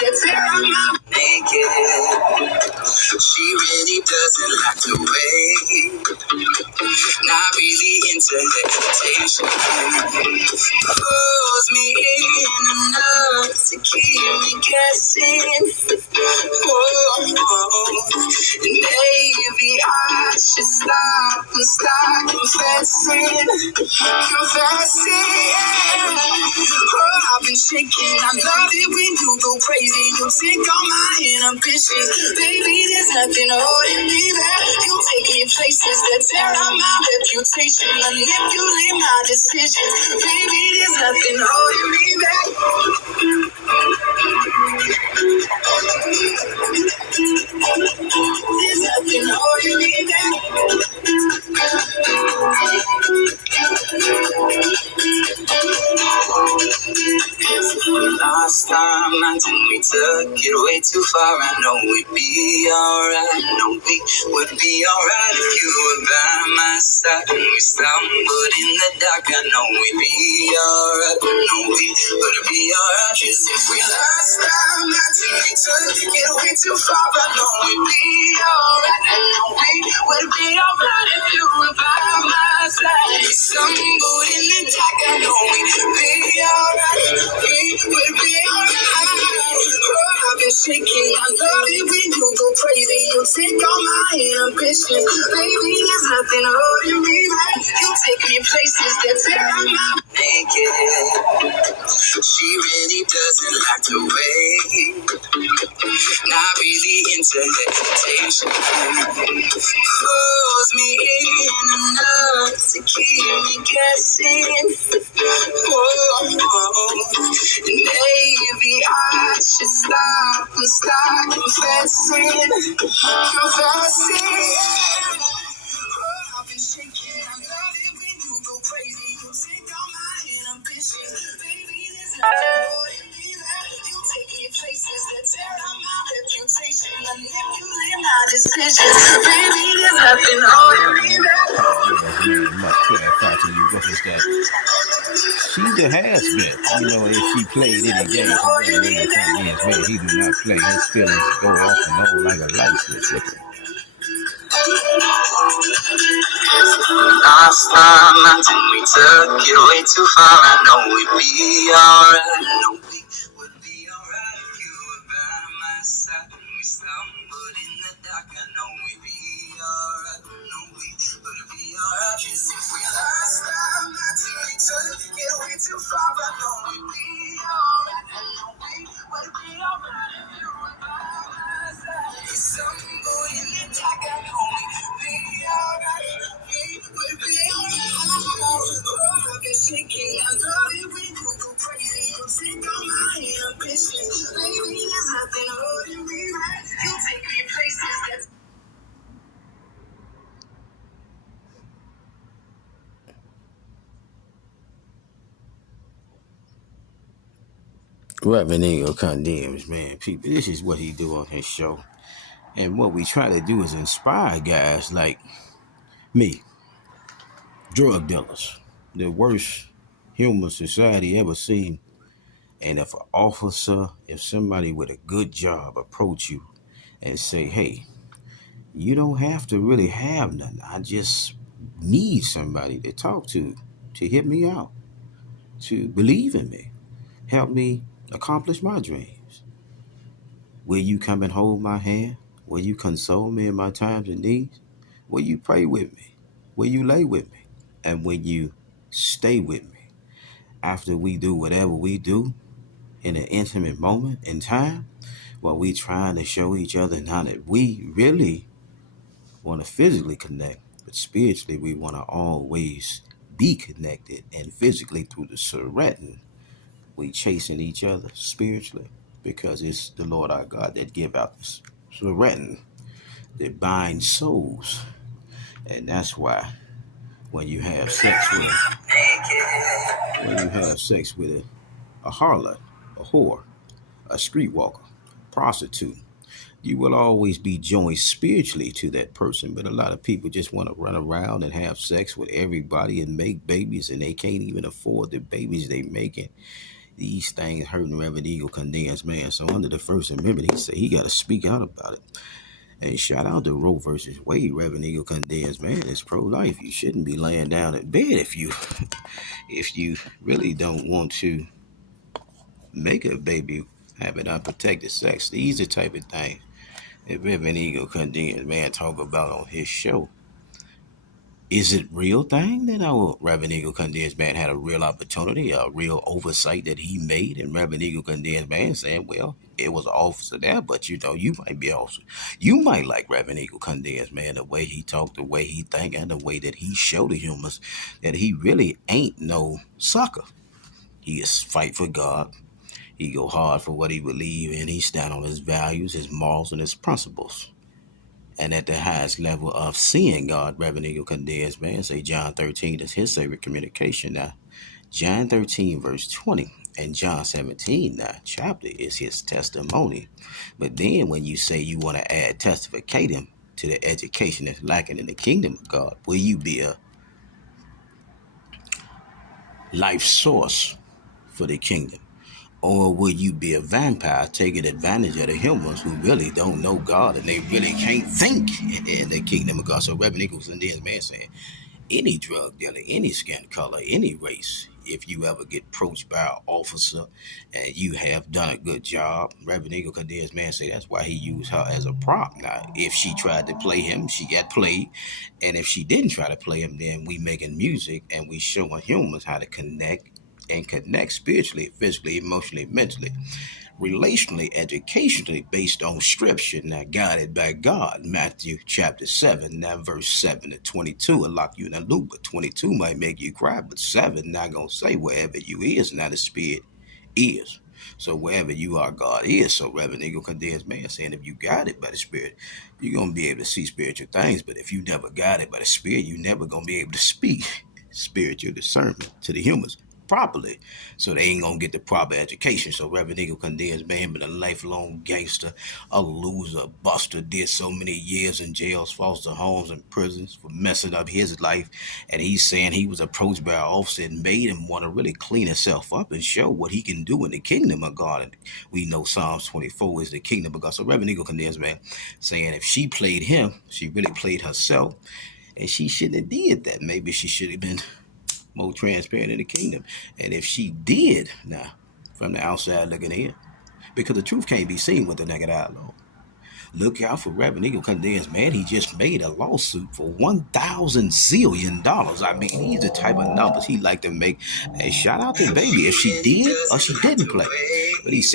that tear on my naked. She really doesn't like the way. Not really into hesitation. Pulls me in enough to keep me guessing. Maybe I should stop confessing. I've been shaking. I love it when you go crazy. You take all my inhibitions. Baby, there's nothing holding me back. You take me places that tear up my reputation. Manipulate my decisions. Baby, there's nothing holding me back. There's nothing holding me back. Last time I think we took it way too far. I know we'd be alright. Know we would be alright if you were by my side. We stumbled in the dark. I know we'd be alright. Know we would be alright. Cause if we last time I think we took it way too far. I know we'd be alright. I know we would be alright if you were by my side. We stumbled in the dark. I know we'd be alright. We would be alright. I've been shaking. I love it when you go crazy. You take all my ambitions. Baby, there's nothing holding me back. You take me places that tear on my naked. She really doesn't like the way. Not really into hesitation. Pulls me in enough to keep me guessing. Maybe I should stop confessing. I've been shaking. I love it when you go crazy. You take all my inhibitions. Baby, there's nothing holding me back. You take me places that tear up my reputation. Manipulate my decisions. Baby, there's nothing holding me back. Clarify to you what is that? She's a has-been. You know, if she played any games, he do not play. His feelings go off and on like a light switch. Last time I think we took it way too far. I know we'd be alright. I know we would be alright if you were by my side. When we stumbled in the dark, I know we'd be alright. I know we would be alright. Cause if we last time I think we took it way too far. I know we'd be alright. I know we would be alright if you were by my side. We stumbled in the dark, I know we'd be alright. We'll be alright. I've been shaking. I love it when you go crazy. You take all my ambitions. Baby, there's nothing holding me back. You take me places that. Reverend Eagle condemns, man. People, this is what he do on his show. And what we try to do is inspire guys like me, drug dealers, the worst human society ever seen. And if an officer, if somebody with a good job approach you and say, hey, you don't have to really have nothing. I just need somebody to talk to hear me out, to believe in me, help me accomplish my dreams. Will you come and hold my hand? Will you console me in my times of need? Will you pray with me? Will you lay with me? And will you stay with me after we do whatever we do in an intimate moment in time? While we trying to show each other now that we really want to physically connect, but spiritually we want to always be connected, and physically through the surrender, we chasing each other spiritually, because it's the Lord our God that give out the surrender that binds souls. And that's why when you have sex with a harlot, a whore, a streetwalker, prostitute, you will always be joined spiritually to that person. But a lot of people just want to run around and have sex with everybody and make babies, and they can't even afford the babies they making. these things hurting Reverend Eagle condemns, man. So under the First Amendment, he said he got to speak out about it. And shout out to Roe versus Wade. Reverend Eagle condemns, man, it's pro-life. You shouldn't be laying down in bed if you really don't want to make a baby having unprotected sex. These are the type of things that Reverend Eagle condemns, man, talk about on his show. Is it real thing that our Reverend Eagle Condensed Man had a real opportunity, a real oversight that he made? And Reverend Eagle Condensed Man saying, well, it was an officer there, but you might be also, you might like Reverend Eagle Condensed Man, the way he talked, the way he think, and the way that he showed the humans that he really ain't no sucker. He is fight for God. He go hard for what he believe in. He stand on his values, his morals, and his principles. And at the highest level of seeing God, Reverend Eagle Condensed Man say John 13 is his favorite communication. Now, John 13 verse 20 and John 17 now chapter is his testimony. But then when you say you want to add testificating to the education that's lacking in the kingdom of God, will you be a life source for the kingdom? Or will you be a vampire taking advantage of the humans who really don't know God and they really can't think in the kingdom of God? So Reverend Eagle Condensed Man saying, any drug dealer, any skin color, any race, if you ever get approached by an officer and you have done a good job, Reverend Eagle Condensed Man say that's why he used her as a prop. Now, if she tried to play him, she got played. And if she didn't try to play him, then we making music and we showing humans how to connect spiritually, physically, emotionally, mentally, relationally, educationally, based on scripture, now guided by God. Matthew chapter 7, now verse 7 to 22 will lock you in a loop, but 22 might make you cry, but 7 not going to say wherever you is, now the spirit is. So wherever you are, God is. So Reverend Eagle Condensed Man saying if you got it by the Spirit, you're going to be able to see spiritual things. But if you never got it by the Spirit, you're never going to be able to speak spiritual discernment to the humans properly. So they ain't gonna get the proper education. So Reverend Eagle Condensed Man been a lifelong gangster, a loser, a buster, did so many years in jails, foster homes, and prisons for messing up his life. And he's saying he was approached by an officer and made him want to really clean himself up and show what he can do in the kingdom of God. And we know Psalms 24 is the kingdom of God. So Reverend Eagle Condensed Man saying if she played him, she really played herself. And she shouldn't have did that. Maybe she should have been more transparent in the kingdom. And if she did, now, from the outside looking in, because the truth can't be seen with the naked eye, Lord. Look out for Reverend Eagle Condensed Man. He just made a lawsuit for $1,000 zillion. I mean, these are the type of numbers he like to make. And shout out to the baby if she did or she didn't play. But he said